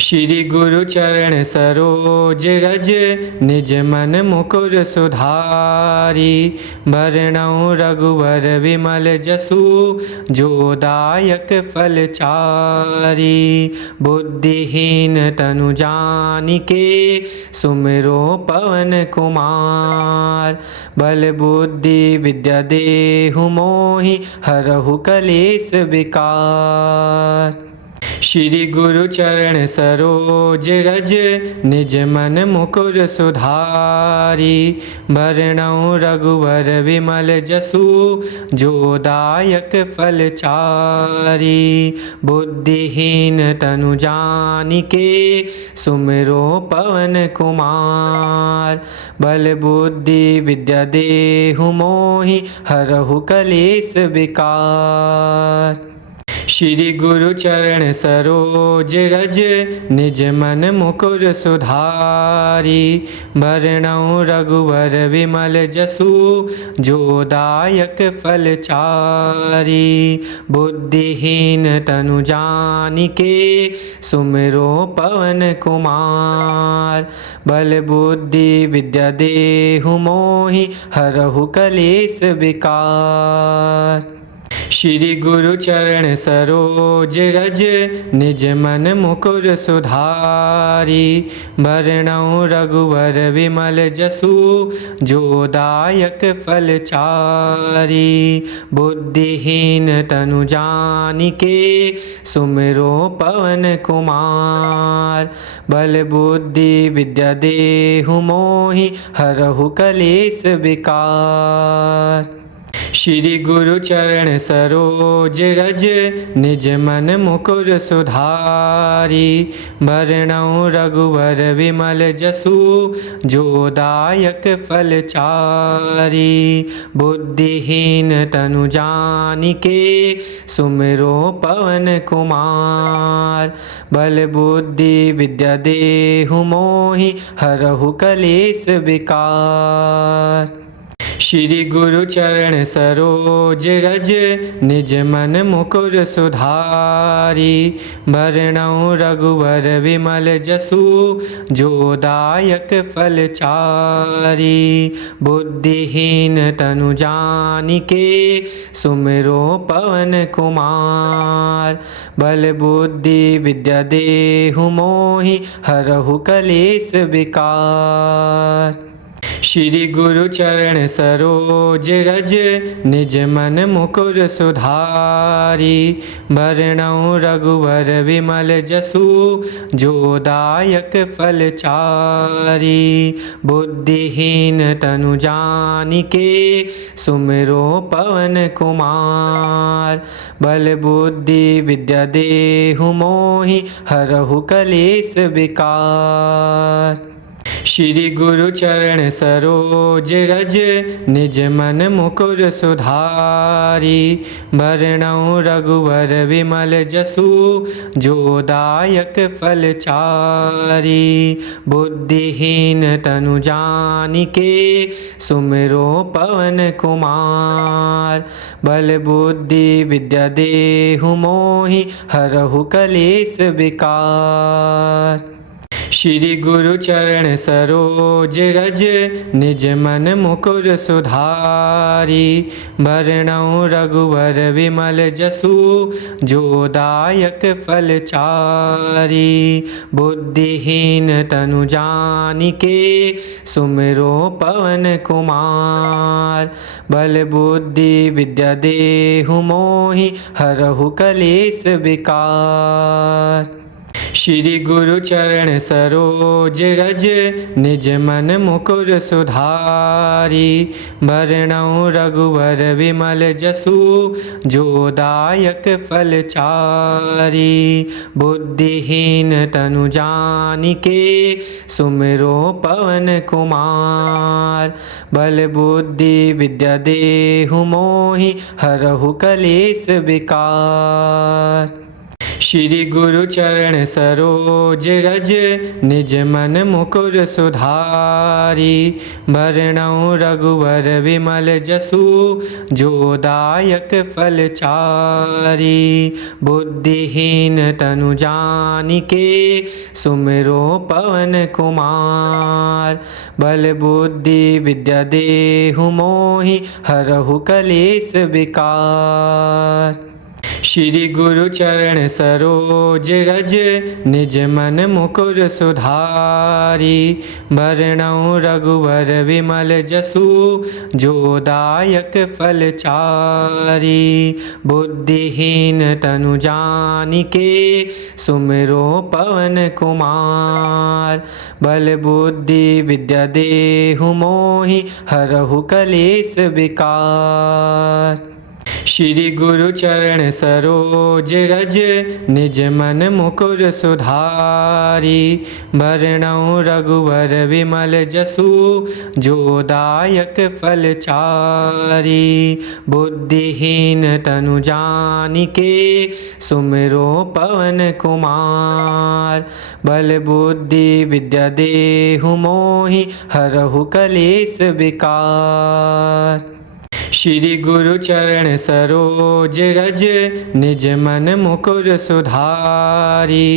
श्री गुरु चरण सरोज रज निज मन मुकुर सुधारी। बरनउँ रघुवर विमल जसु जो दायक फल चारि। बुद्धिहीन तनु जानिके सुमिरो पवन कुमार। बल बुद्धि विद्या देहु मोहि हरहु कलेस विकार। श्री गुरु चरण सरोज रज निज मन मुकुर सुधारी। बरनउँ रघुवर विमल जसु जो दायक फल चारि। बुद्धिहीन तनु जानिके सुमिरो पवन कुमार। बल बुद्धि विद्या देहु मोहि हरहु कलेस विकार। श्री गुरु चरण सरोज रज निज मन मुकुर सुधारी। बरनउँ रघुवर विमल जसु जो दायक फल चारि। बुद्धिहीन तनु जानिके सुमिरो पवन कुमार। बल बुद्धि विद्या देहु मोहि हरहु कलेस विकार। श्री गुरु चरण सरोज रज निज मन मुकुर सुधारी। बरनउँ रघुवर विमल जसु जो दायक फल चारि। बुद्धिहीन तनु जानिके सुमिरो पवन कुमार। बल बुद्धि विद्या देहु मोहि हरहु कलेस विकार। श्री गुरु चरण सरोज रज निज मन मुकुर सुधारी। बरनउँ रघुवर विमल जसु जो दायक फल चारि। बुद्धिहीन तनु जानिके सुमिरो पवन कुमार। बल बुद्धि विद्या देहु मोहि हरहु कलेस विकार। श्री गुरु चरण सरोज रज निज मन मुकुर सुधारी। बरनउँ रघुवर विमल जसु जो दायक फल चारि। बुद्धिहीन तनु जानिके सुमिरो पवन कुमार। बल बुद्धि विद्या देहु मोहि हरहु कलेस विकार। श्री गुरु चरण सरोज रज निज मन मुकुर सुधारी। बरनउँ रघुवर विमल जसु जो दायक फल चारि। बुद्धिहीन तनु जानिके सुमिरो पवन कुमार। बल बुद्धि विद्या देहु मोहि हरहु कलेस विकार। श्री गुरु चरण सरोज रज निज मन मुकुर सुधारी। बरनउँ रघुवर विमल जसु जो दायक फल चारि। बुद्धिहीन तनु जानिके सुमिरो पवन कुमार। बल बुद्धि विद्या देहु मोहि हरहु कलेस विकार। श्री गुरु चरण सरोज रज निज मन मुकुर सुधारी। बरनउँ रघुवर विमल जसु जो दायक फल चारि। बुद्धिहीन तनु जानिके सुमिरो पवन कुमार। बल बुद्धि विद्या देहु मोहि हरहु कलेस विकार। श्री गुरु चरण सरोज रज निज मन मुकुर सुधारी। बरनउँ रघुवर विमल जसु जो दायक फल चारि। बुद्धिहीन तनु जानिके सुमिरो पवन कुमार। बल बुद्धि विद्या देहु मोहि हरहु कलेस विकार। श्री गुरु चरण सरोज रज निज मन मुकुर सुधारी। बरनउँ रघुवर विमल जसु जो दायक फल चारि। बुद्धिहीन तनु जानिके सुमिरो पवन कुमार। बल बुद्धि विद्या देहु मोहि हरहु कलेस विकार। श्री गुरु चरण सरोज रज निज मन मुकुर सुधारी। बरनउँ रघुवर विमल जसु जो दायक फल चारि। बुद्धिहीन तनु जानिके सुमिरो पवन कुमार। बल बुद्धि विद्या देहु मोहि हरहु कलेस विकार। श्री गुरु चरण सरोज रज निज मन मुकुर सुधारी। बरनउँ रघुवर विमल जसु जो दायक फल चारि। बुद्धिहीन तनु जानिके सुमिरो पवन कुमार। बल बुद्धि विद्या देहु मोहि हरहु कलेस विकार। श्री गुरु चरण सरोज रज निज मन मुकुर सुधारी।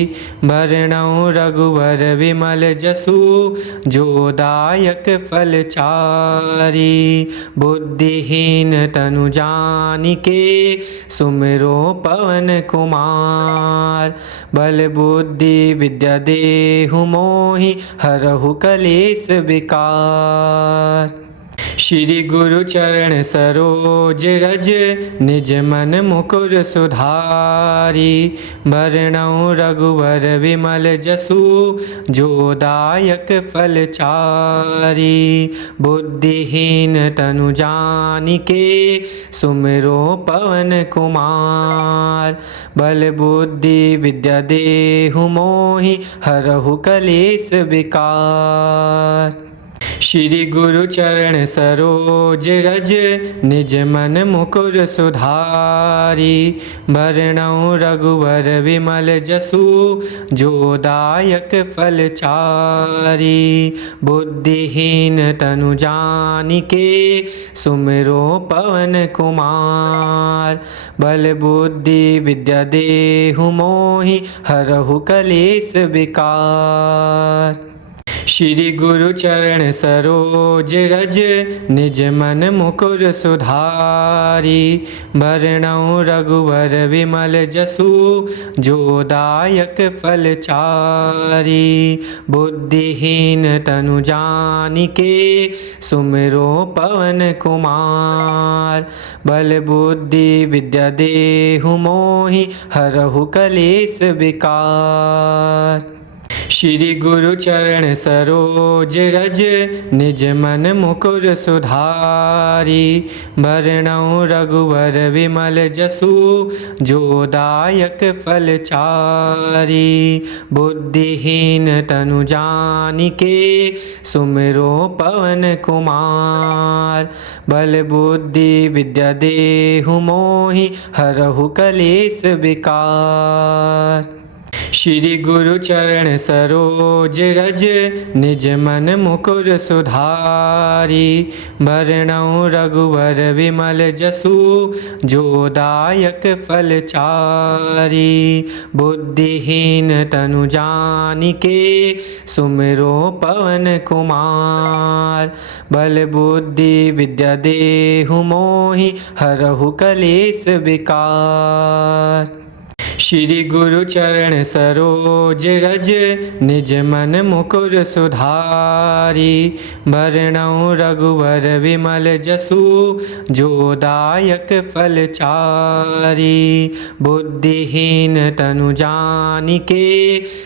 बरनउँ रघुवर विमल जसु जो दायक फल चारि। बुद्धिहीन तनु जानिके सुमिरो पवन कुमार। बल बुद्धि विद्या देहु मोहि हरहु कलेस विकार। श्री गुरु चरण सरोज रज निज मन मुकुर सुधारी। बरनउँ रघुवर विमल जसु जो दायक फल चारि। बुद्धिहीन तनु जानिके सुमिरो पवन कुमार। बल बुद्धि विद्या देहु मोहि हरहु कलेस विकार। श्री गुरु चरण सरोज रज निज मन मुकुर सुधारी। बरनउँ रघुवर विमल जसु जो दायक फल चारि। बुद्धिहीन तनु जानिके सुमिरो पवन कुमार। बल बुद्धि विद्या देहु मोहि हरहु कलेस विकार। श्री गुरु चरण सरोज रज निज मन मुकुर सुधारी। बरनउँ रघुवर विमल जसु जो दायक फल चारि। बुद्धिहीन तनु जानिके सुमिरो पवन कुमार। बल बुद्धि विद्या देहु मोहि हरहु कलेस विकार। श्री गुरु चरण सरोज रज निज मन मुकुर सुधारी। बरनउँ रघुवर विमल जसु जो दायक फल चारि। बुद्धिहीन तनु जानिके सुमिरो पवन कुमार। बल बुद्धि विद्या देहु मोहि हरहु कलेस विकार। श्री गुरु चरण सरोज रज निज मन मुकुर सुधारी। बरनउँ रघुवर विमल जसु जो दायक फल चारि। बुद्धिहीन तनु जानिके सुमिरो पवन कुमार। बल बुद्धि विद्या देहु मोहि हरहु कलेस विकार। श्री गुरु चरण सरोज रज निज मन मुकुर सुधारी। बरनउँ रघुवर विमल जसु जो दायक फल चारि। बुद्धिहीन तनु जानिके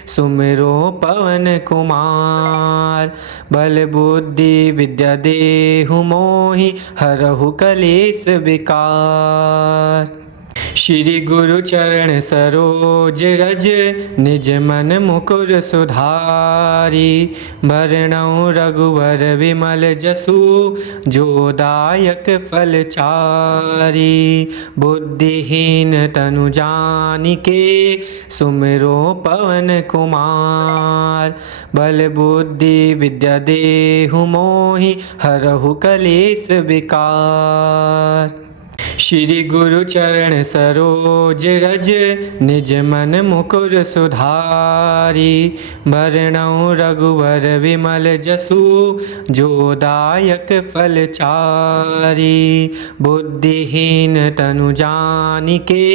सुमिरो पवन कुमार। बल बुद्धि विद्या देहु मोहि हरहु कलेस विकार। श्री गुरु चरण सरोज रज निज मन मुकुर सुधारी। बरनउँ रघुवर विमल जसु जो दायक फल चारि। बुद्धिहीन तनु जानिके सुमिरो पवन कुमार। बल बुद्धि विद्या देहु मोहि हरहु कलेस विकार। श्री गुरु चरण सरोज रज निज मन मुकुर सुधारी। बरनउँ रघुवर विमल जसु जो दायक फल चारि। बुद्धिहीन तनु जानिके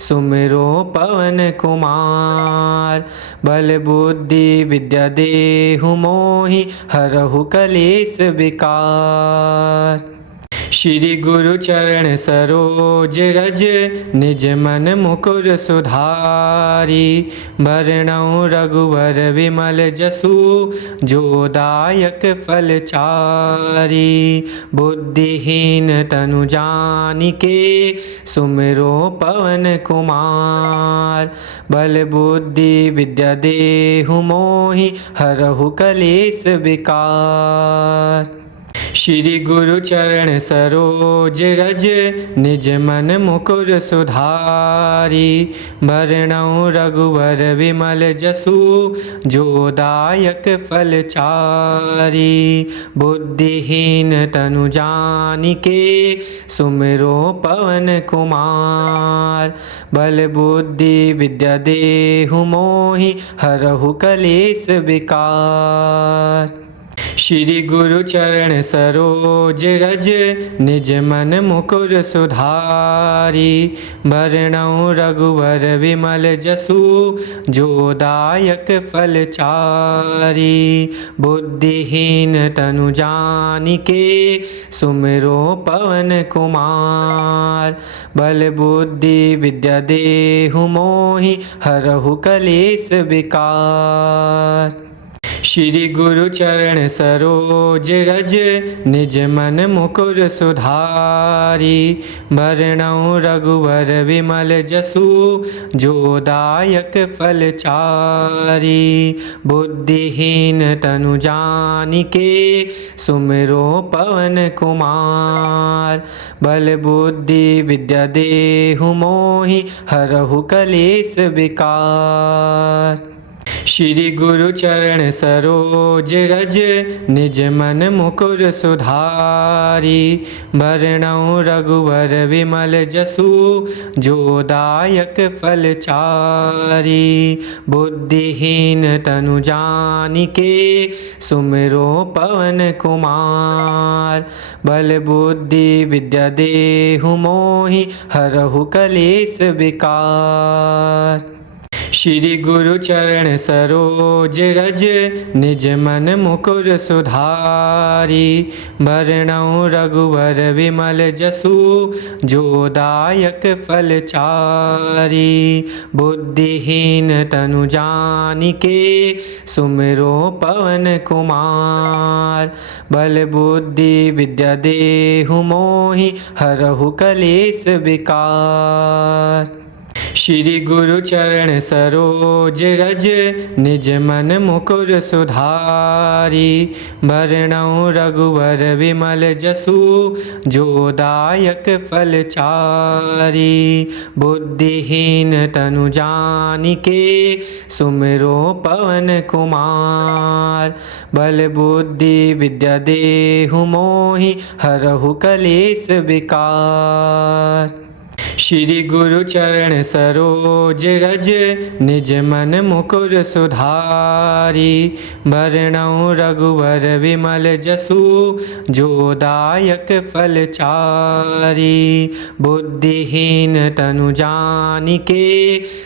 सुमिरो पवन कुमार। बल बुद्धि विद्या देहु मोहि हरहु कलेस विकार। श्री गुरु चरण सरोज रज निज मन मुकुर सुधारी। बरनउँ रघुवर विमल जसु जो दायक फल चारि। बुद्धिहीन तनु जानिके सुमिरो पवन कुमार। बल बुद्धि विद्या देहु मोहि हरहु कलेस विकार। श्री गुरु चरण सरोज रज निज मन मुकुर सुधारी। बरनउँ रघुवर विमल जसु जो दायक फल चारि। बुद्धिहीन तनु जानिके सुमिरो पवन कुमार। बल बुद्धि विद्या देहु मोहि हरहु कलेस विकार। श्री गुरु चरण सरोज रज निज मन मुकुर सुधारी। बरनउँ रघुवर विमल जसु जो दायक फल चारि। बुद्धिहीन तनु जानिके सुमिरो पवन कुमार। बल बुद्धि विद्या देहु मोहि हरहु कलेस विकार। श्री गुरु चरण सरोज रज निज मन मुकुर सुधारी। बरनउँ रघुवर विमल जसु जो दायक फल चारि। बुद्धिहीन तनु जानिके सुमिरो पवन कुमार। बल बुद्धि विद्या देहु मोहि हरहु कलेस विकार। श्री गुरु चरण सरोज रज निज मन मुकुर सुधारी। बरनउँ रघुवर विमल जसु जो दायक फल चारि। बुद्धिहीन तनु जानिके सुमिरो पवन कुमार। बल बुद्धि विद्या देहु मोहि हरहु कलेस विकार। श्री गुरु चरण सरोज रज निज मन मुकुर सुधारी। बरनउँ रघुवर विमल जसु जो दायक फल चारि। बुद्धिहीन तनु जानिके सुमिरो पवन कुमार। बल बुद्धि विद्या देहु मोहि हरहु कलेस विकार। श्री गुरु चरण सरोज रज निज मन मुकुर सुधारी। बरनउँ रघुवर विमल जसु जो दायक फल चारि। बुद्धिहीन तनु जानिके सुमिरो पवन कुमार। बल बुद्धि विद्या देहु मोहि हरहु कलेस विकार। श्री गुरु चरण सरोज रज निज मन मुकुर सुधारी। बरनउँ रघुवर विमल जसु जो दायक फल चारि। बुद्धिहीन तनु जानिके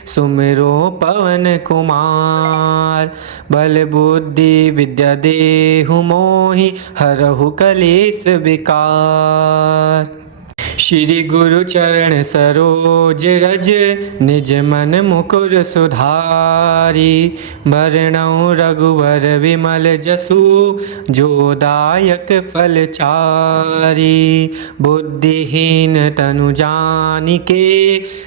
सुमिरो पवन कुमार। बल बुद्धि विद्या देहु मोहि हरहु कलेस विकार। श्री गुरु चरण सरोज रज निज मन मुकुर सुधारी। बरनउँ रघुवर विमल जसु जो दायक फल चारि। बुद्धिहीन तनु जानिके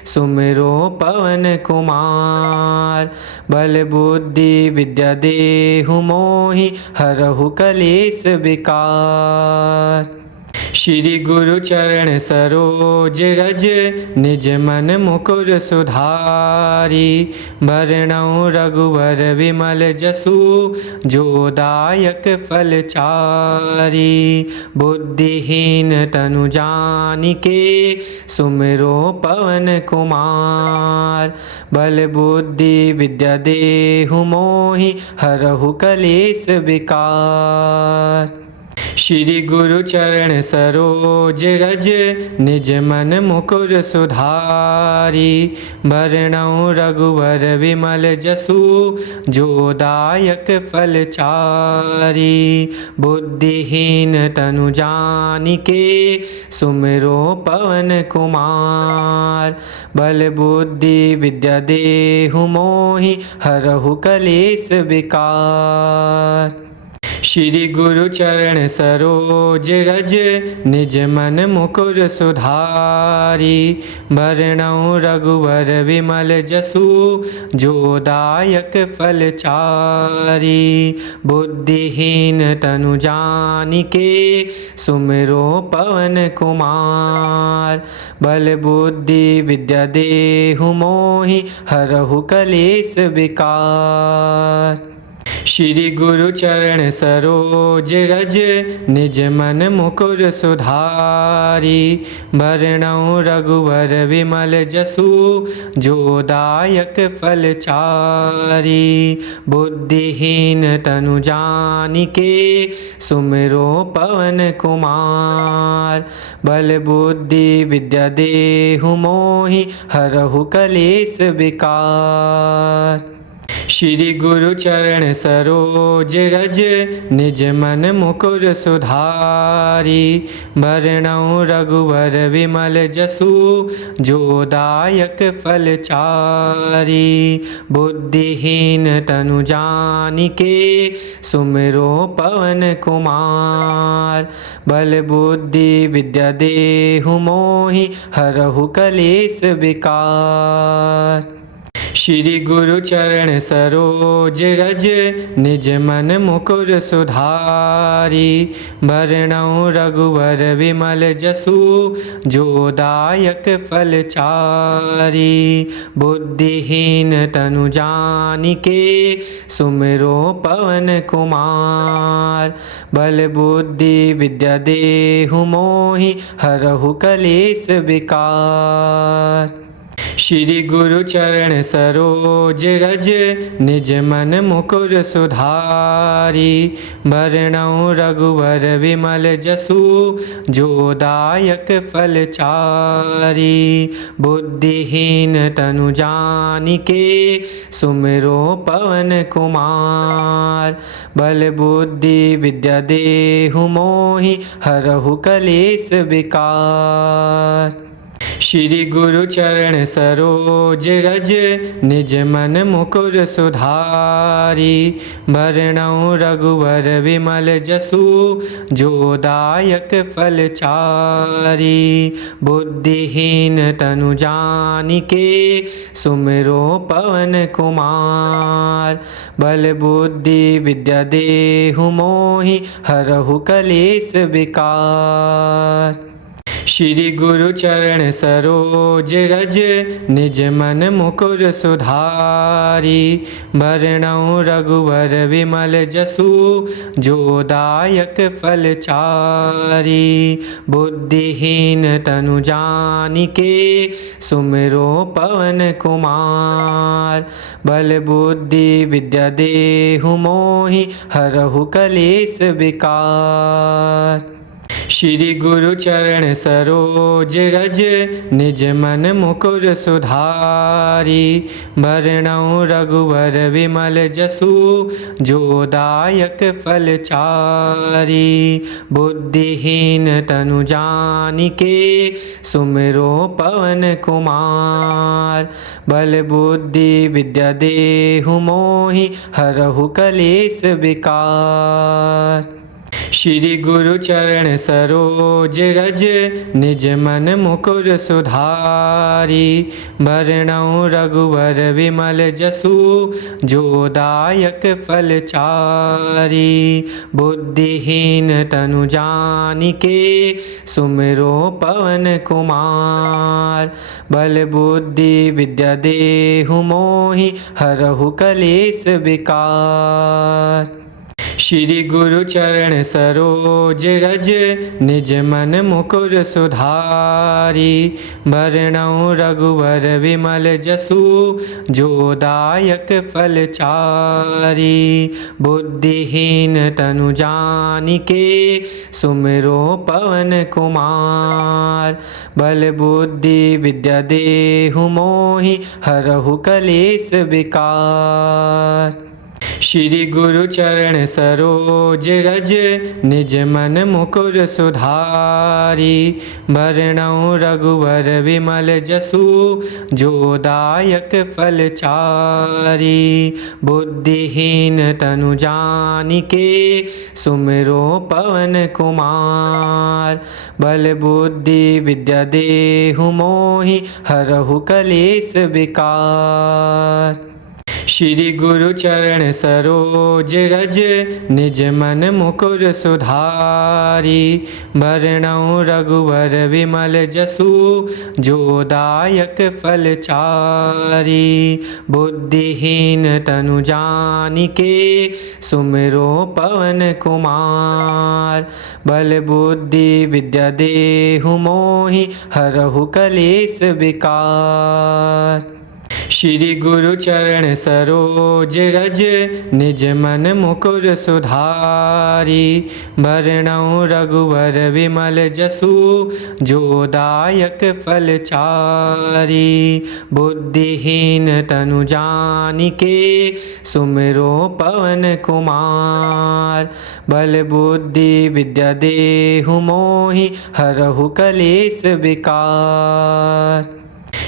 सुमिरो पवन कुमार। बल बुद्धि विद्या देहु मोहि हरहु कलेस विकार। श्री गुरु चरण सरोज रज निज मन मुकुर सुधारी। बरनउँ रघुवर विमल जसु जो दायक फल चारि। बुद्धिहीन तनु जानिके सुमिरो पवन कुमार। बल बुद्धि विद्या देहु मोहि हरहु कलेस विकार। श्री गुरु चरण सरोज रज निज मन मुकुर सुधारी। बरनउँ रघुवर विमल जसु जो दायक फल चारि। बुद्धिहीन तनु जानिके सुमिरो पवन कुमार। बल बुद्धि विद्या देहु मोहि हरहु कलेस विकार। श्री गुरु चरण सरोज रज निज मन मुकुर सुधारी। बरनउँ रघुवर विमल जसु जो दायक फल चारि। बुद्धिहीन तनु जानिके सुमिरो पवन कुमार। बल बुद्धि विद्या देहु मोहि हरहु कलेस विकार। श्री गुरु चरण सरोज रज निज मन मुकुर सुधारी। बरनउँ रघुवर विमल जसु जो दायक फल चारि। बुद्धिहीन तनु जानिके सुमिरो पवन कुमार। बल बुद्धि विद्या देहु मोहि हरहु कलेस विकार। श्री गुरु चरण सरोज रज निज मन मुकुर सुधारी। बरनउँ रघुवर विमल जसु जो दायक फल चारि। बुद्धिहीन तनु जानिके सुमिरो पवन कुमार। बल बुद्धि विद्या देहु मोहि हरहु कलेस विकार। श्री गुरु चरण सरोज रज निज मन मुकुर सुधारी। बरनउँ रघुवर विमल जसु जो दायक फल चारि। बुद्धिहीन तनु जानिके सुमिरो पवन कुमार। बल बुद्धि विद्या देहु मोहि हरहु कलेस विकार। श्री गुरु चरण सरोज रज निज मन मुकुर सुधारी। बरनउँ रघुवर विमल जसु जो दायक फल चारि। बुद्धिहीन तनु जानिके सुमिरो पवन कुमार। बल बुद्धि विद्या देहु मोहि हरहु कलेस विकार। श्री गुरु चरण सरोज रज निज मन मुकुर सुधारी। बरनउँ रघुवर विमल जसु जो दायक फल चारि। बुद्धिहीन तनु जानिके सुमिरो पवन कुमार। बल बुद्धि विद्या देहु मोहि हरहु कलेस विकार। श्री गुरु चरण सरोज रज निज मन मुकुर सुधारी। बरनउँ रघुवर विमल जसु जो दायक फल चारि। बुद्धिहीन तनु जानिके सुमिरो पवन कुमार। बल बुद्धि विद्या देहु मोहि हरहु कलेस विकार। श्री गुरु चरण सरोज रज निज मन मुकुर सुधारी। बरनउँ रघुवर विमल जसु जो दायक फल चारि। बुद्धिहीन तनु जानिके सुमिरो पवन कुमार। बल बुद्धि विद्या देहु मोहि हरहु कलेस विकार। श्री गुरु चरण सरोज रज निज मन मुकुर सुधारी। बरनउँ रघुवर विमल जसु जो दायक फल चारि। बुद्धिहीन तनु जानिके सुमिरो पवन कुमार। बल बुद्धि विद्या देहु मोहि हरहु कलेस विकार। श्री गुरु चरण सरोज रज निज मन मुकुर सुधारी। बरनउँ रघुवर विमल जसु जो दायक फल चारि। बुद्धिहीन तनु जानिके सुमिरो पवन कुमार। बल बुद्धि विद्या देहु मोहि हरहु कलेस विकार। श्री गुरु चरण सरोज रज निज मन मुकुर सुधारी। बरनउँ रघुवर विमल जसु जो दायक फल चारि। बुद्धिहीन तनु जानिके सुमिरो पवन कुमार। बल बुद्धि विद्या देहु मोहि हरहु कलेस विकार। श्री गुरु चरण सरोज रज निज मन मुकुर सुधारी। बरनउँ रघुवर विमल जसु जो दायक फल चारि। बुद्धिहीन तनु जानिके सुमिरो पवन कुमार। बल बुद्धि विद्या देहु मोहि हरहु कलेस विकार। श्री गुरु चरण सरोज रज निज मन मुकुर सुधारी। बरनउँ रघुवर विमल जसु जो दायक फल चारि। बुद्धिहीन तनु जानिके सुमिरो पवन कुमार। बल बुद्धि विद्या देहु मोहि हरहु कलेस विकार।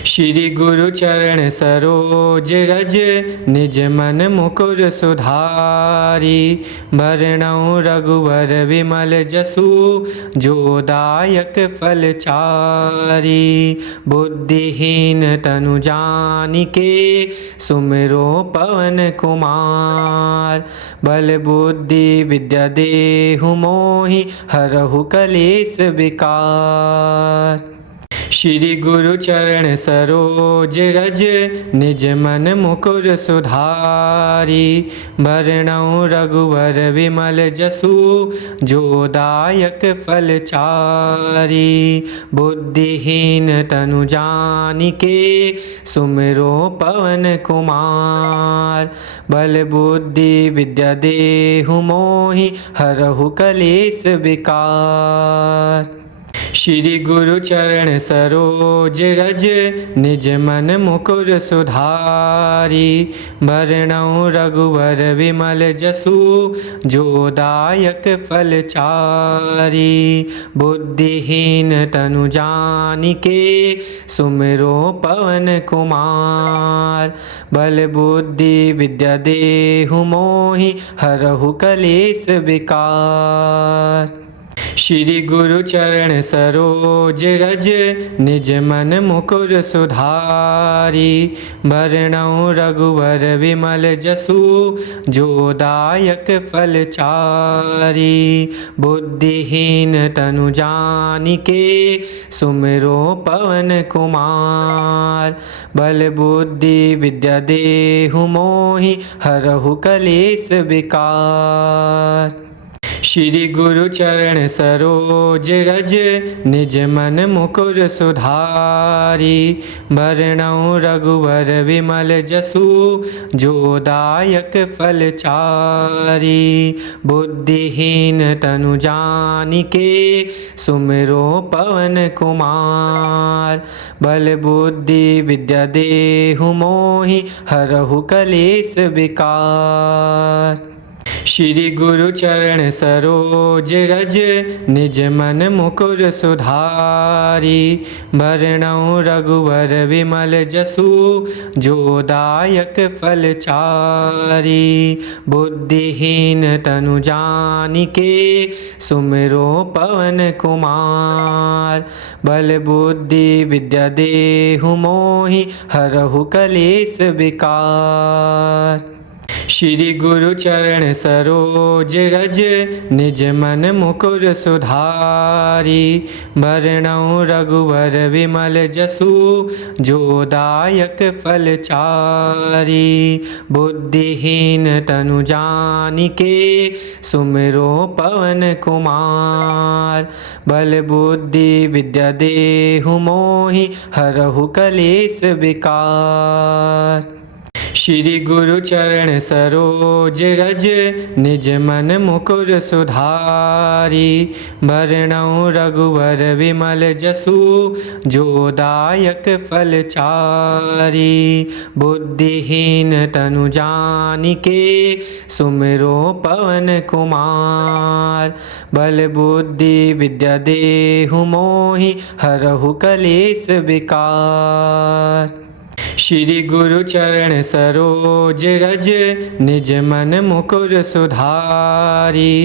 श्री गुरु चरण सरोज रज निज मन मुकुर सुधारी। बरनउँ रघुवर विमल जसु जो दायक फल चारि। बुद्धिहीन तनु जानिके सुमिरो पवन कुमार। बल बुद्धि विद्या देहु मोहि हरहु कलेस विकार। श्री गुरु चरण सरोज रज निज मन मुकुर सुधारी। बरनउँ रघुवर विमल जसु जो दायक फल चारि। बुद्धिहीन तनु जानिके सुमिरो पवन कुमार। बल बुद्धि विद्या देहु मोहि हरहु कलेस विकार। श्री गुरु चरण सरोज रज निज मन मुकुर सुधारी। बरनउँ रघुवर विमल जसु जो दायक फल चारि। बुद्धिहीन तनु जानिके सुमिरो पवन कुमार। बल बुद्धि विद्या देहु मोहि हरहु कलेस विकार। श्री गुरु चरण सरोज रज निज मन मुकुर सुधारी। बरनउँ रघुवर विमल जसु जो दायक फल चारि। बुद्धिहीन तनु जानिके सुमिरो पवन कुमार। बल बुद्धि विद्या देहु मोहि हरहु कलेस विकार। श्री गुरु चरण सरोज रज निज मन मुकुर सुधारी। बरनउँ रघुवर विमल जसु जो दायक फल चारि। बुद्धिहीन तनु जानिके सुमिरो पवन कुमार। बल बुद्धि विद्या देहु मोहि हरहु कलेस विकार। श्री गुरु चरण सरोज रज निज मन मुकुर सुधारी। बरनउँ रघुवर विमल जसु जो दायक फल चारि। बुद्धिहीन तनु जानिके सुमिरो पवन कुमार। बल बुद्धि विद्या देहु मोहि हरहु कलेस विकार। श्री गुरु चरण सरोज रज निज मन मुकुर सुधारी। बरनउँ रघुवर विमल जसु जो दायक फल चारि। बुद्धिहीन तनु जानिके सुमिरो पवन कुमार। बल बुद्धि विद्या देहु मोहि हरहु कलेस विकार। श्री गुरु चरण सरोज रज निज मन मुकुर सुधारी। बरनउँ रघुवर विमल जसु जो दायक फल चारि। बुद्धिहीन तनु जानिके सुमिरो पवन कुमार। बल बुद्धि विद्या देहु मोहि हरहु कलेस विकार। श्री गुरु चरण सरोज रज निज मन मुकुर सुधारी।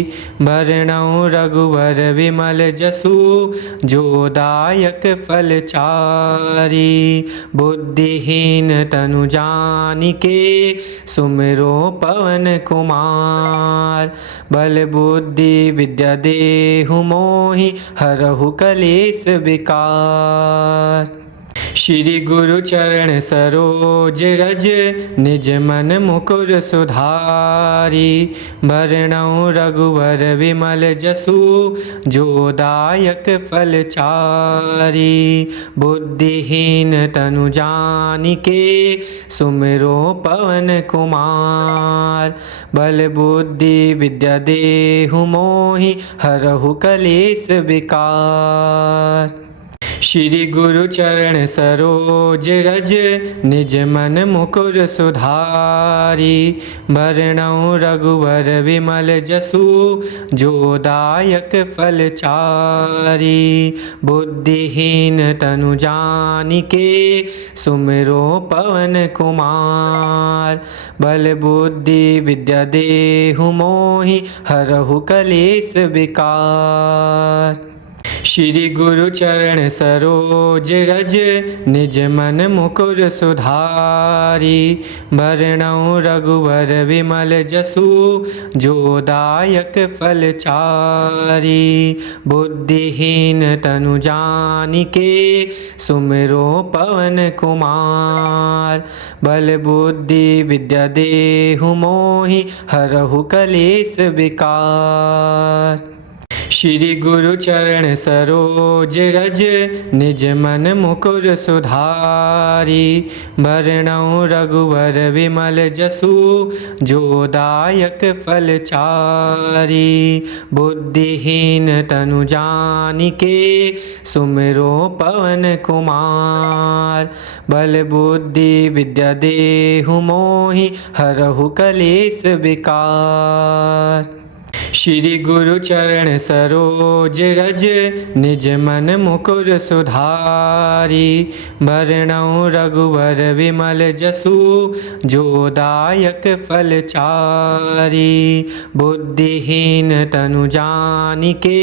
बरनउँ रघुवर विमल जसु जो दायक फल चारि। बुद्धिहीन तनु जानिके सुमिरो पवन कुमार। बल बुद्धि विद्या देहु मोहि हरहु कलेस विकार। श्री गुरु चरण सरोज रज निज मन मुकुर सुधारी। बरनउँ रघुवर विमल जसु जो दायक फल चारि। बुद्धिहीन तनु जानिके सुमिरो पवन कुमार। बल बुद्धि विद्या देहु मोहि हरहु कलेस विकार। श्री गुरु चरण सरोज रज निज मन मुकुर सुधारी। बरनउँ रघुवर विमल जसु जो दायक फल चारि। बुद्धिहीन तनु जानिके सुमिरो पवन कुमार। बल बुद्धि विद्या देहु मोहि हरहु कलेस विकार। श्री गुरु चरण सरोज रज निज मन मुकुर सुधारी। बरनउँ रघुवर विमल जसु जो दायक फल चारि। बुद्धिहीन तनु जानिके सुमिरो पवन कुमार। बल बुद्धि विद्या देहु मोहि हरहु कलेस विकार। श्री गुरु चरण सरोज रज निज मन मुकुर सुधारी। बरनउँ रघुवर विमल जसु जो दायक फल चारि। बुद्धिहीन तनु जानिके सुमिरो पवन कुमार। बल बुद्धि विद्या देहु मोहि हरहु कलेस विकार। श्री गुरु चरण सरोज रज निज मन मुकुर सुधारी। बरनउँ रघुवर विमल जसु जो दायक फल चारि। बुद्धिहीन तनु जानिके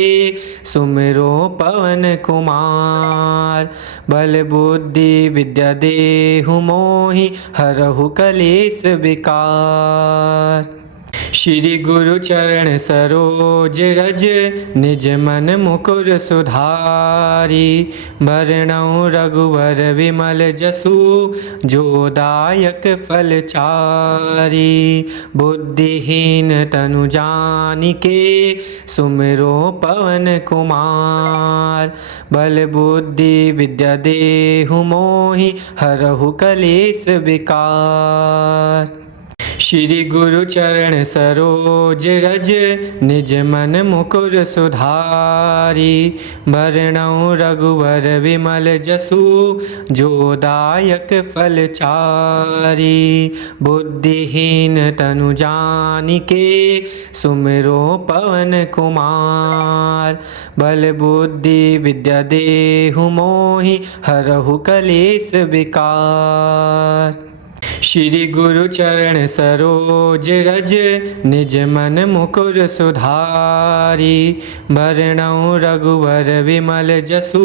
सुमिरो पवन कुमार। बल बुद्धि विद्या देहु मोहि हरहु कलेस विकार। श्री गुरु चरण सरोज रज निज मन मुकुर सुधारी। बरनउँ रघुवर विमल जसु जो दायक फल चारि। बुद्धिहीन तनु जानिके सुमिरो पवन कुमार। बल बुद्धि विद्या देहु मोहि हरहु कलेस विकार। श्री गुरु चरण सरोज रज निज मन मुकुर सुधारी। बरनउँ रघुवर विमल जसु जो दायक फल चारि। बुद्धिहीन तनु जानिके सुमिरो पवन कुमार। बल बुद्धि विद्या देहु मोहि हरहु कलेस विकार। श्री गुरु चरण सरोज रज निज मन मुकुर सुधारी। बरनउँ रघुवर विमल जसु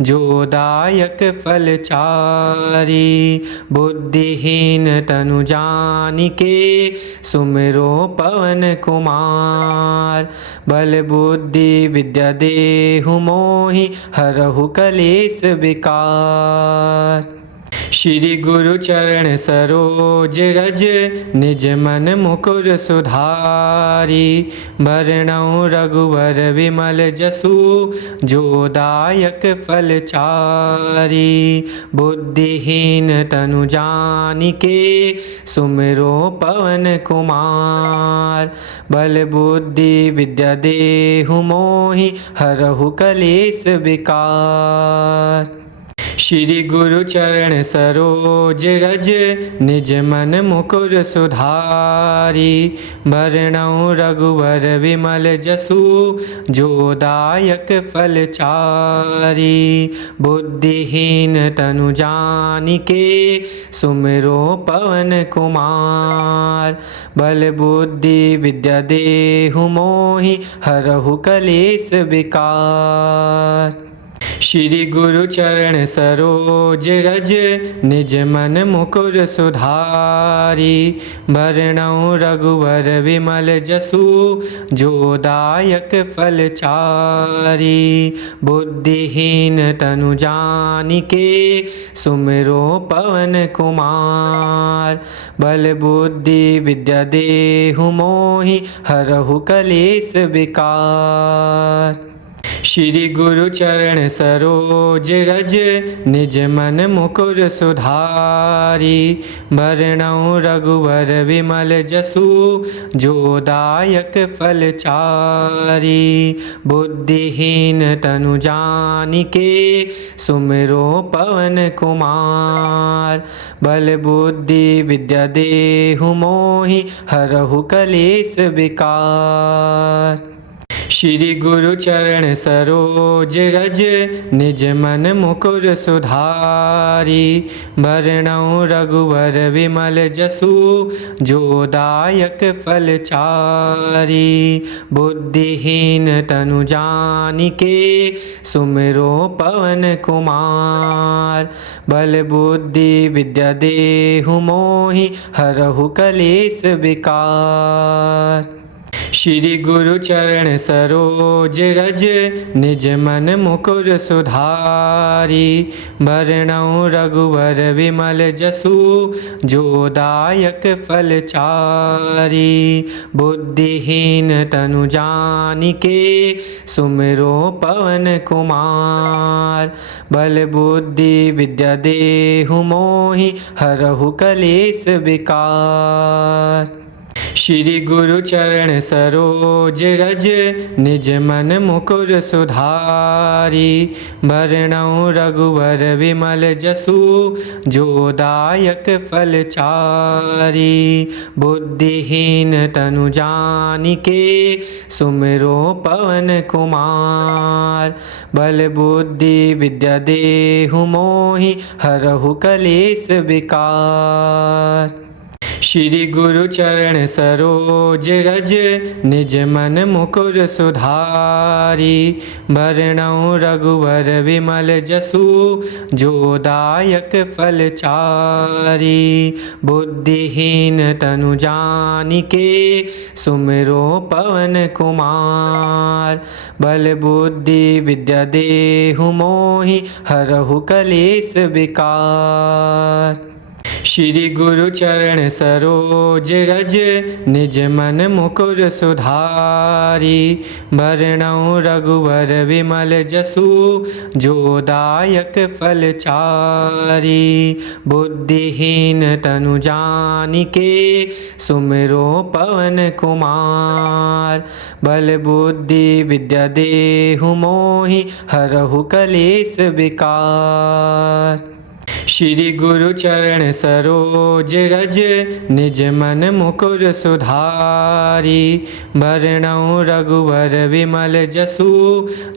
जो दायक फल चारि। बुद्धिहीन तनु जानिके सुमिरो पवन कुमार। बल बुद्धि विद्या देहु मोहि हरहु कलेस विकार। श्री गुरु चरण सरोज रज निज मन मुकुर सुधारी। बरनउँ रघुवर विमल जसु जो दायक फल चारि। बुद्धिहीन तनु जानिके सुमिरो पवन कुमार। बल बुद्धि विद्या देहु मोहि हरहु कलेस विकार। श्री गुरु चरण सरोज रज निज मन मुकुर सुधारी। बरनउँ रघुवर विमल जसु जो दायक फल चारि। बुद्धिहीन तनु जानिके सुमिरो पवन कुमार। बल बुद्धि विद्या देहु मोहि हरहु कलेस विकार। श्री गुरु चरण सरोज रज निज मन मुकुर सुधारी। बरनउँ रघुवर विमल जसु जो दायक फल चारि। बुद्धिहीन तनु जानिके सुमिरो पवन कुमार। बल बुद्धि विद्या देहु मोहि हरहु कलेस विकार। श्री गुरु चरण सरोज रज निज मन मुकुर सुधारी। बरनउँ रघुवर विमल जसु जो दायक फल चारि। बुद्धिहीन तनु जानिके सुमिरो पवन कुमार। बल बुद्धि विद्या देहु मोहि हरहु कलेस विकार। श्री गुरु चरण सरोज रज निज मन मुकुर सुधारी। बरनउँ रघुवर विमल जसु जो दायक फल चारि। बुद्धिहीन तनु जानिके सुमिरो पवन कुमार। बल बुद्धि विद्या देहु मोहि हरहु कलेस विकार। श्री गुरु चरण सरोज रज निज मन मुकुर सुधारी। बरनउँ रघुवर विमल जसु जो दायक फल चारि। बुद्धिहीन तनु जानिके सुमिरो पवन कुमार। बल बुद्धि विद्या देहु मोहि हरहु कलेस विकार। श्री गुरु चरण सरोज रज निज मन मुकुर सुधारी। बरनउँ रघुवर विमल जसु जो दायक फल चारि। बुद्धिहीन तनु जानिके सुमिरो पवन कुमार। बल बुद्धि विद्या देहु मोहि हरहु कलेस विकार। श्री गुरु चरण सरोज रज निज मन मुकुर सुधारी। बरनउँ रघुवर विमल जसु जो दायक फल चारि। बुद्धिहीन तनु जानिके सुमिरो पवन कुमार। बल बुद्धि विद्या देहु मोहि हरहु कलेस विकार। श्री गुरु चरण सरोज रज निज मन मुकुर सुधारी। बरनउँ रघुवर विमल जसु जो दायक फल चारि। बुद्धिहीन तनु जानिके सुमिरो पवन कुमार। बल बुद्धि विद्या देहु मोहि हरहु कलेस विकार। श्री गुरु चरण सरोज रज निज मन मुकुर सुधारी। बरनउँ रघुवर विमल जसु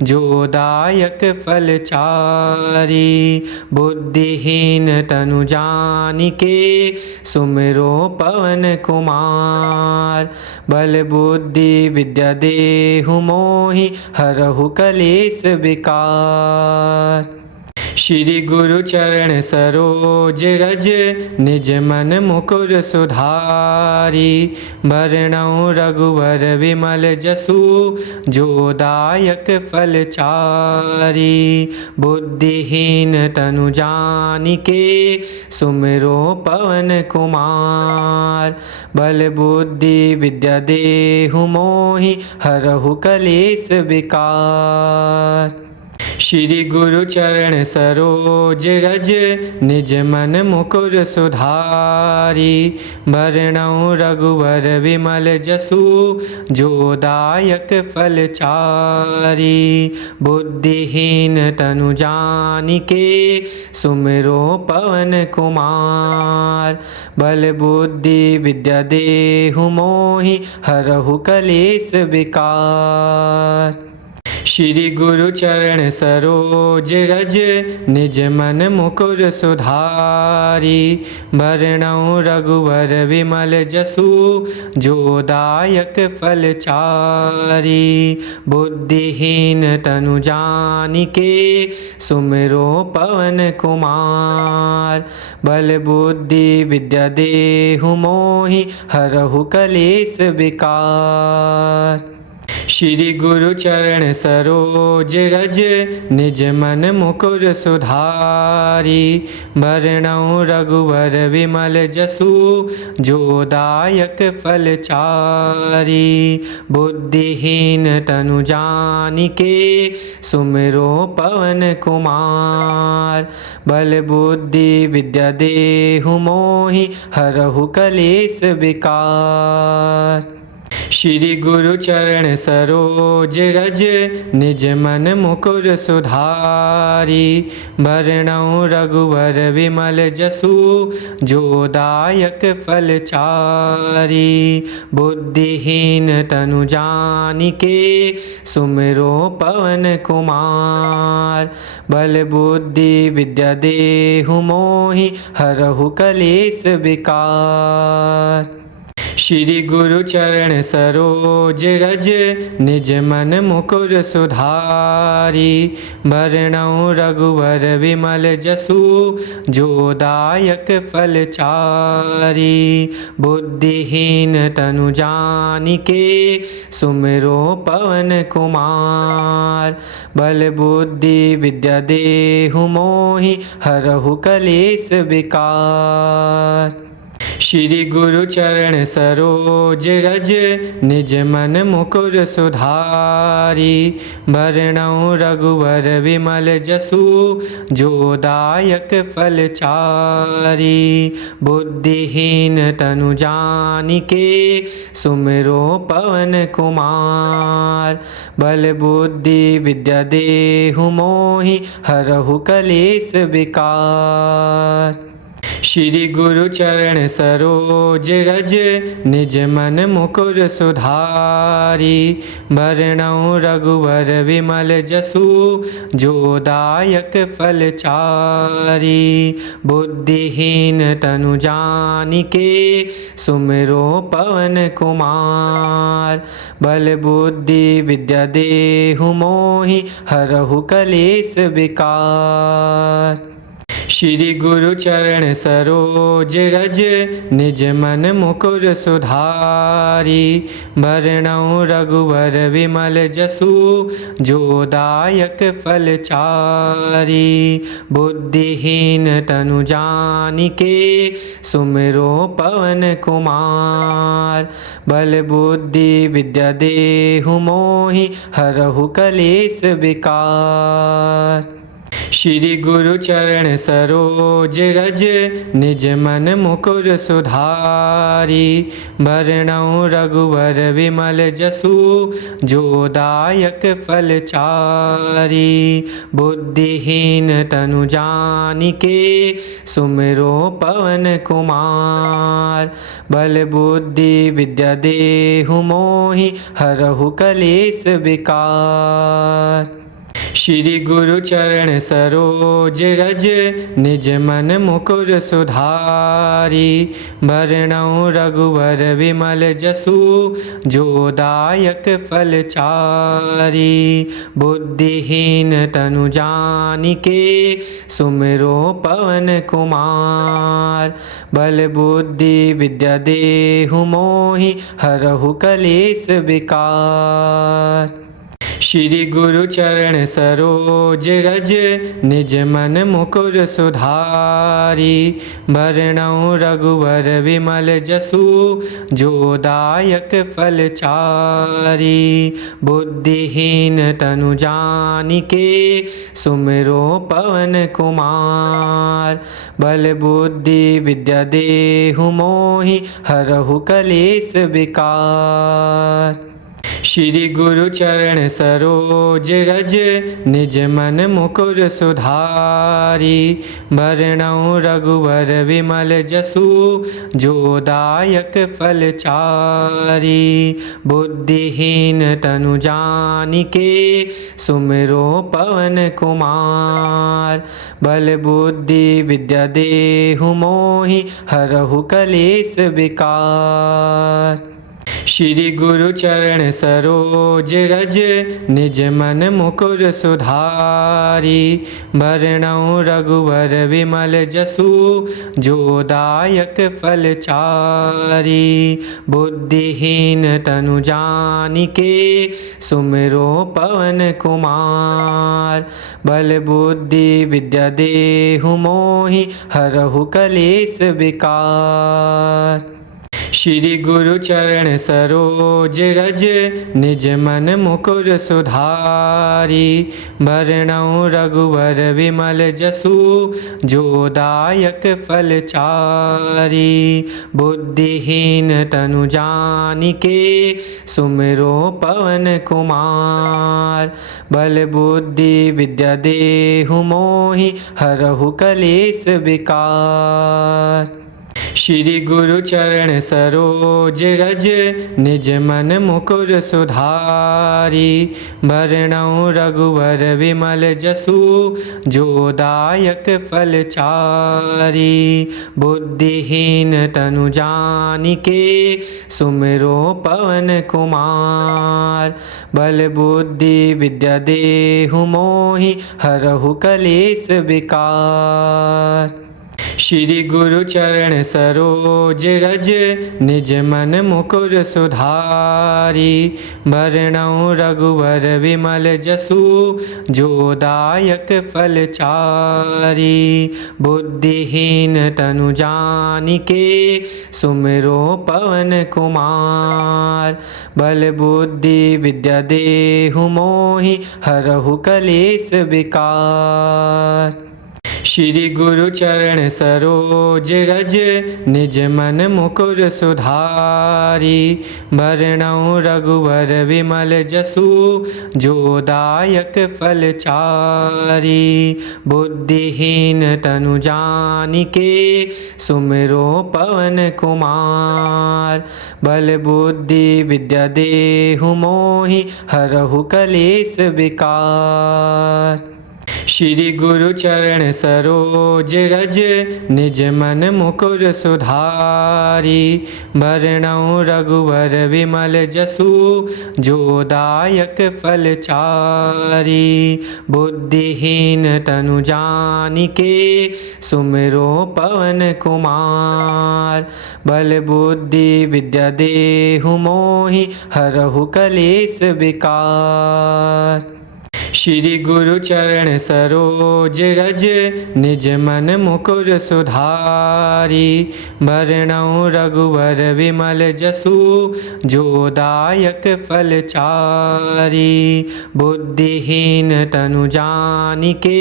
जो दायक फल चारि। बुद्धिहीन तनु जानिके सुमिरो पवन कुमार। बल बुद्धि विद्या देहु मोहि हरहु कलेस विकार। श्री गुरु चरण सरोज रज निज मन मुकुर सुधारी। बरनउँ रघुवर विमल जसु जो दायक फल चारि। बुद्धिहीन तनु जानिके सुमिरो पवन कुमार। बल बुद्धि विद्या देहु मोहि हरहु कलेस विकार। श्री गुरु चरण सरोज रज निज मन मुकुर सुधारी। बरनउँ रघुवर विमल जसु जो दायक फल चारि। बुद्धिहीन तनु जानिके सुमिरो पवन कुमार। बल बुद्धि विद्या देहु मोहि हरहु कलेस विकार। श्री गुरु चरण सरोज रज निज मन मुकुर सुधारी। बरनउँ रघुवर विमल जसु जो दायक फल चारि। बुद्धिहीन तनु जानिके सुमिरो पवन कुमार। बल बुद्धि विद्या देहु मोहि हरहु कलेस विकार। श्री गुरु चरण सरोज रज निज मन मुकुर सुधारी। बरनउँ रघुवर विमल जसु जो दायक फल चारि। बुद्धिहीन तनु जानिके सुमिरो पवन कुमार। बल बुद्धि विद्या देहु मोहि हरहु कलेस विकार। श्री गुरु चरण सरोज रज निज मन मुकुर सुधारी। बरनउँ रघुवर विमल जसु जो दायक फल चारि। बुद्धिहीन तनु जानिके सुमिरो पवन कुमार। बल बुद्धि विद्या देहु मोहि हरहु कलेस विकार। श्री गुरु चरण सरोज रज निज मन मुकुर सुधारी। बरनउँ रघुवर विमल जसु जो दायक फल चारि। बुद्धिहीन तनु जानिके सुमिरो पवन कुमार। बल बुद्धि विद्या देहु मोहि हरहु कलेस विकार। श्री गुरु चरण सरोज रज निज मन मुकुर सुधारी। बरनउँ रघुवर विमल जसु जो दायक फल चारि। बुद्धिहीन तनु जानिके सुमिरो पवन कुमार। बल बुद्धि विद्या देहु मोहि हरहु कलेस विकार। श्री गुरु चरण सरोज रज निज मन मुकुर सुधारी। बरनउँ रघुवर विमल जसु जो दायक फल चारि। बुद्धिहीन तनु जानिके सुमिरो पवन कुमार। बल बुद्धि विद्या देहु मोहि हरहु कलेस विकार। श्री गुरु चरण सरोज रज निज मन मुकुर सुधारी। बरनउँ रघुवर विमल जसु जो दायक फल चारि। बुद्धिहीन तनु जानिके सुमिरो पवन कुमार। बल बुद्धि विद्या देहु मोहि हरहु कलेस विकार। श्री गुरु चरण सरोज रज निज मन मुकुर सुधारी। बरनउँ रघुवर विमल जसु जो दायक फल चारि। बुद्धिहीन तनु जानिके सुमिरो पवन कुमार। बल बुद्धि विद्या देहु मोहि हरहु कलेस विकार। श्री गुरु चरण सरोज रज निज मन मुकुर सुधारी। बरनउँ रघुवर विमल जसु जो दायक फल चारि। बुद्धिहीन तनु जानिके सुमिरो पवन कुमार। बल बुद्धि विद्या देहु मोहि हरहु कलेस विकार। श्री गुरु चरण सरोज रज निज मन मुकुर सुधारी। बरनउँ रघुवर विमल जसु जो दायक फल चारि। बुद्धिहीन तनु जानिके सुमिरो पवन कुमार। बल बुद्धि विद्या देहु मोहि हरहु कलेस विकार। श्री गुरु चरण सरोज रज निज मन मुकुर सुधारी। बरनउँ रघुवर विमल जसु जो दायक फल चारि। बुद्धिहीन तनु जानिके सुमिरो पवन कुमार। बल बुद्धि विद्या देहु मोहि हरहु कलेस विकार। श्री गुरु चरण सरोज रज निज मन मुकुर सुधारी। बरनउँ रघुवर विमल जसु जो दायक फल चारि। बुद्धिहीन तनु जानिके सुमिरो पवन कुमार। बल बुद्धि विद्या देहु मोहि हरहु कलेस विकार। श्री गुरु चरण सरोज रज निज मन मुकुर सुधारी। बरनउँ रघुवर विमल जसु जो दायक फल चारि। बुद्धिहीन तनु जानिके सुमिरो पवन कुमार। बल बुद्धि विद्या देहु मोहि हरहु कलेस विकार। श्री गुरु चरण सरोज रज निज मन मुकुर सुधारी। बरनउँ रघुवर विमल जसु जो दायक फल चारि। बुद्धिहीन तनु जानिके सुमिरो पवन कुमार। बल बुद्धि विद्या देहु मोहि हरहु कलेस विकार। श्री गुरु चरण सरोज रज निज मन मुकुर सुधारी। बरनउँ रघुवर विमल जसु जो दायक फल चारि। बुद्धिहीन तनु जानिके सुमिरो पवन कुमार। बल बुद्धि विद्या देहु मोहि हरहु कलेस विकार। श्री गुरु चरण सरोज रज निज मन मुकुर सुधारी। बरनउँ रघुवर विमल जसु जो दायक फल चारि। बुद्धिहीन तनु जानिके सुमिरो पवन कुमार। बल बुद्धि विद्या देहु मोहि हरहु कलेस विकार। श्री गुरु चरण सरोज रज निज मन मुकुर सुधारी। बरनउँ रघुवर विमल जसु जो दायक फल चारि। बुद्धिहीन तनु जानिके सुमिरो पवन कुमार। बल बुद्धि विद्या देहु मोहि हरहु कलेस विकार। श्री गुरु चरण सरोज रज निज मन मुकुर सुधारी। बरनउँ रघुवर विमल जसु जो दायक फल चारि। बुद्धिहीन तनु जानिके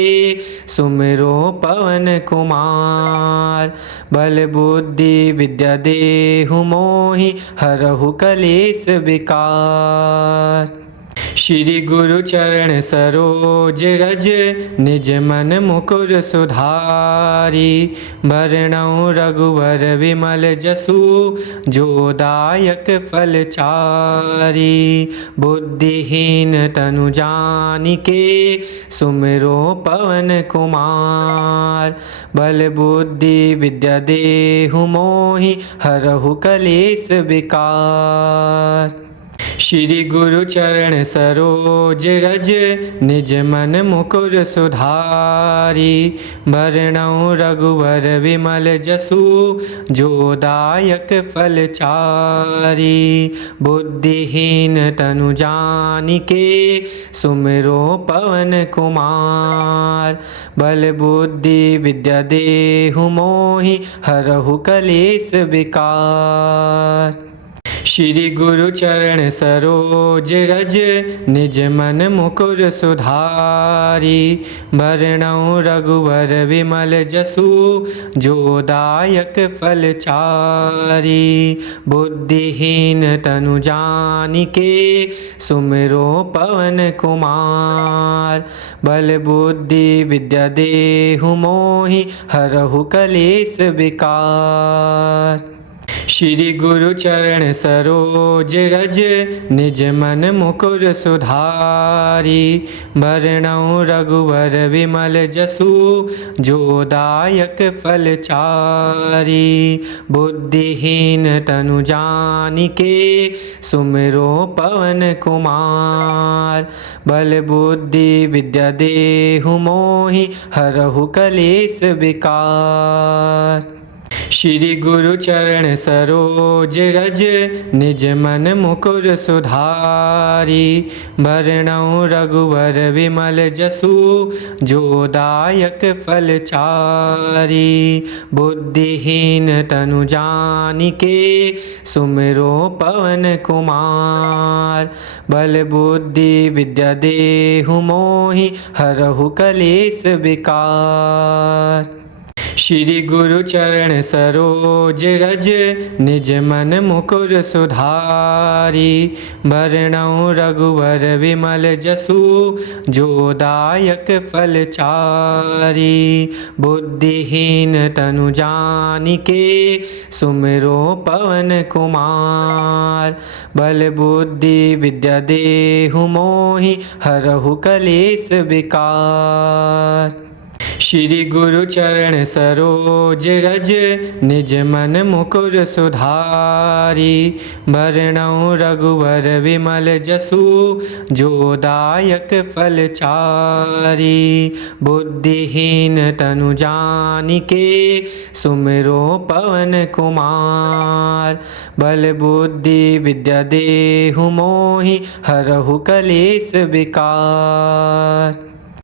सुमिरो पवन कुमार। बल बुद्धि विद्या देहु मोहि हरहु कलेस विकार। श्री गुरु चरण सरोज रज निज मन मुकुर सुधारी। बरनउँ रघुवर विमल जसु जो दायक फल चारि। बुद्धिहीन तनु जानिके सुमिरो पवन कुमार। बल बुद्धि विद्या देहु मोहि हरहु कलेस विकार। श्री गुरु चरण सरोज रज निज मन मुकुर सुधारी। बरनउँ रघुवर विमल जसु जो दायक फल चारि। बुद्धिहीन तनु जानिके सुमिरो पवन कुमार। बल बुद्धि विद्या देहु मोहि हरहु कलेस विकार। श्री गुरु चरण सरोज रज निज मन मुकुर सुधारी। बरनउँ रघुवर विमल जसु जो दायक फल चारि। बुद्धिहीन तनु जानिके सुमिरो पवन कुमार। बल बुद्धि विद्या देहु मोहि हरहु कलेस विकार। श्री गुरु चरण सरोज रज निज मन मुकुर सुधारी। बरनउँ रघुवर विमल जसु जो दायक फल चारि। बुद्धिहीन तनु जानिके सुमिरो पवन कुमार। बल बुद्धि विद्या देहु मोहि हरहु कलेस विकार। श्री गुरु चरण सरोज रज निज मन मुकुर सुधारी। बरनउँ रघुवर विमल जसु जो दायक फल चारि। बुद्धिहीन तनु जानिके सुमिरो पवन कुमार। बल बुद्धि विद्या देहु मोहि हरहु कलेस विकार। श्री गुरु चरण सरोज रज निज मन मुकुर सुधारी। बरनउँ रघुवर विमल जसु जो दायक फल चारि। बुद्धिहीन तनु जानिके सुमिरो पवन कुमार। बल बुद्धि विद्या देहु मोहि हरहु कलेस विकार। श्री गुरु चरण सरोज रज निज मन मुकुर सुधारी। बरनउँ रघुवर विमल जसु जो दायक फल चारि। बुद्धिहीन तनु जानिके सुमिरो पवन कुमार। बल बुद्धि विद्या देहु मोहि हरहु कलेस विकार।